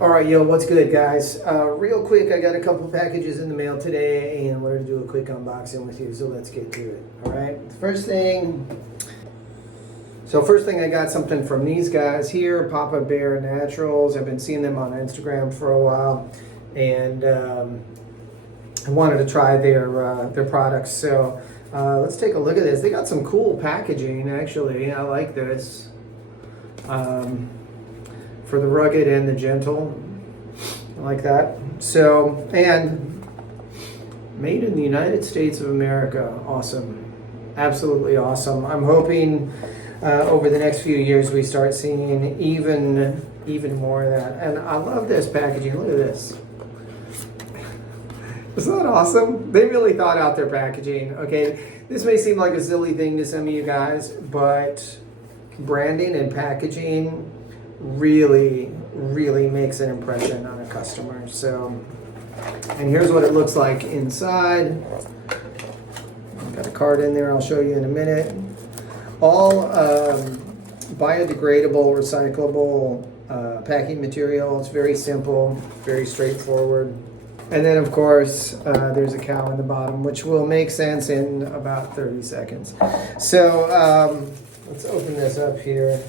All right, yo, what's good, guys? Real quick, I got a couple packages in the mail today, and we're gonna do a quick unboxing with you. So let's get to it. All right. First thing, I got something from these guys here, Papa Bear Naturals. I've been seeing them on Instagram for a while, and I wanted to try their products. So let's take a look at this. They got some cool packaging, actually. I like this. For the rugged and the gentle, I like that. So, and made in the United States of America. Awesome, absolutely awesome. I'm hoping over the next few years we start seeing even more of that. And I love this packaging. Look at this. Isn't that awesome? They really thought out their packaging. Okay, this may seem like a silly thing to some of you guys, but branding and packaging really makes an impression on a customer. So, and here's what it looks like inside. Got a card in there I'll show you in a minute. All biodegradable, recyclable packing material. It's very simple, very straightforward. And then, of course, there's a cow in the bottom, which will make sense in about 30 seconds. So let's open this up here.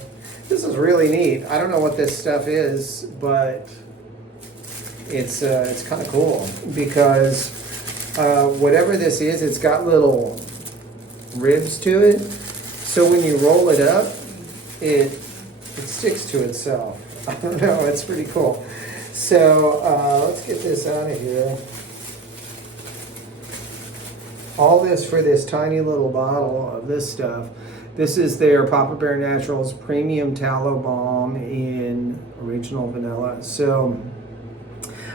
This is really neat. I don't know what this stuff is, but it's kind of cool because whatever this is, it's got little ribs to it. So when you roll it up, it sticks to itself. I don't know. It's pretty cool. So let's get this out of here. All this for this tiny little bottle of this stuff. This is their Papa Bear Naturals Premium Tallow Balm in Original Vanilla. So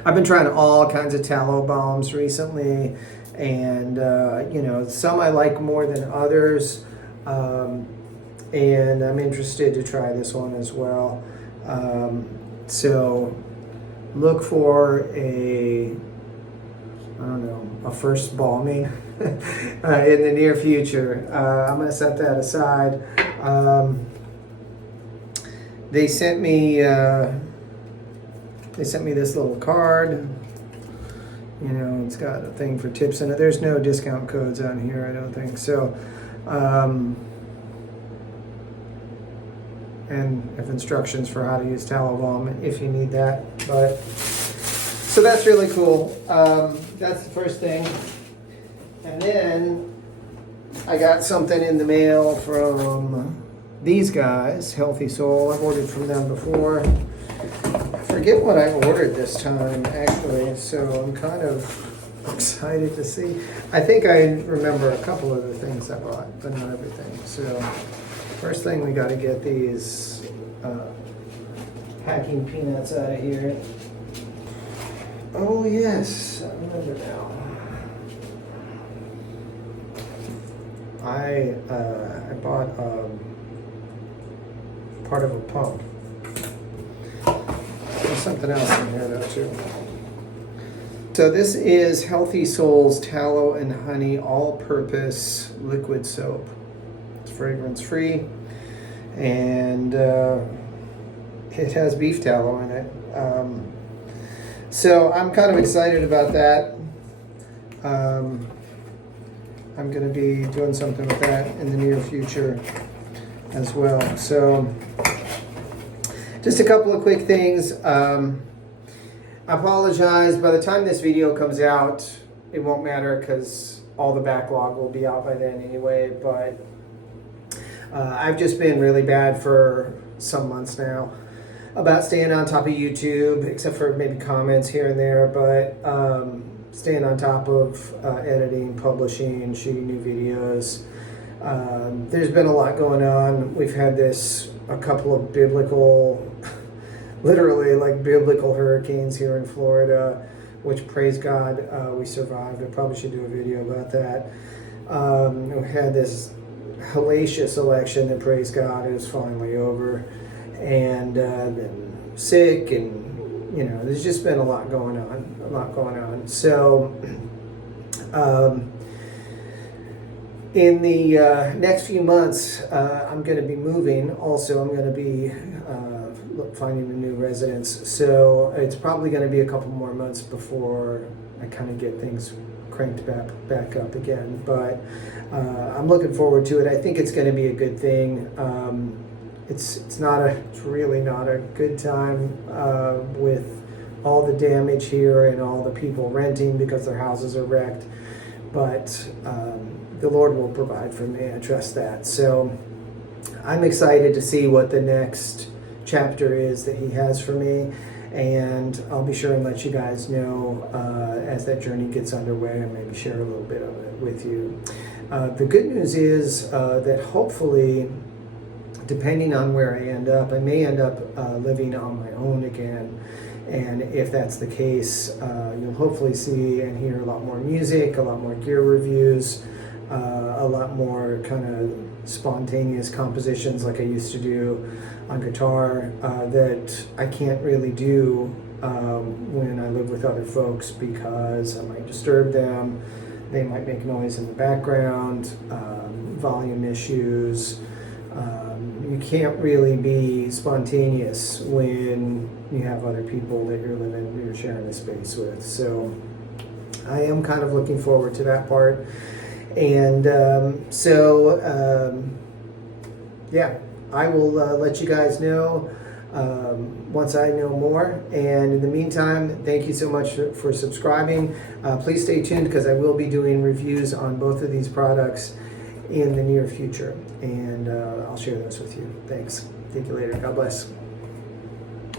I've been trying all kinds of tallow balms recently, and you know, some I like more than others, and I'm interested to try this one as well. So look for a first balming in the near future. I'm going to set that aside. They sent me this little card. You know, it's got a thing for tips in it. There's no discount codes on here, I don't think. So, and if instructions for how to use tallow balm if you need that. But so that's really cool. That's the first thing. And then I got something in the mail from these guys, Healthy Soul. I've ordered from them before. I forget what I ordered this time, actually, so I'm kind of excited to see. I think I remember a couple of the things I bought, but not everything. So first thing, we got to get these packing peanuts out of here. Oh yes, I remember now. I bought part of a pump. There's something else in here though too. So this is Healthy Soul's Tallow and Honey All-Purpose Liquid Soap. It's fragrance-free, and it has beef tallow in it. So I'm kind of excited about that. I'm going to be doing something with that in the near future as well. So just a couple of quick things. I apologize. By the time this video comes out, it won't matter because all the backlog will be out by then anyway. But I've just been really bad for some months now about staying on top of YouTube, except for maybe comments here and there. But staying on top of editing, publishing, shooting new videos. There's been a lot going on. We've had a couple of biblical, literally like biblical hurricanes here in Florida, which praise God, we survived. I probably should do a video about that. We had this hellacious election that praise God is finally over, and been sick, and you know, there's just been a lot going on. So in the next few months, I'm going to be moving. Also, I'm going to be finding a new residence. So it's probably going to be a couple more months before I kind of get things cranked back up again. But I'm looking forward to it. I think it's going to be a good thing. It's really not a good time with all the damage here and all the people renting because their houses are wrecked. But the Lord will provide for me. I trust that. So I'm excited to see what the next chapter is that He has for me. And I'll be sure and let you guys know as that journey gets underway, and maybe share a little bit of it with you. The good news is that hopefully, depending on where I end up, I may end up living on my own again. And if that's the case, you'll hopefully see and hear a lot more music, a lot more gear reviews, a lot more kind of spontaneous compositions like I used to do on guitar that I can't really do when I live with other folks, because I might disturb them. They might make noise in the background, volume issues. You can't really be spontaneous when you have other people that you're sharing a space with. So I am kind of looking forward to that part. And yeah, I will let you guys know once I know more. And in the meantime, thank you so much for subscribing. Please stay tuned, because I will be doing reviews on both of these products in the near future, and I'll share those with you. Thanks. Take you later. God bless.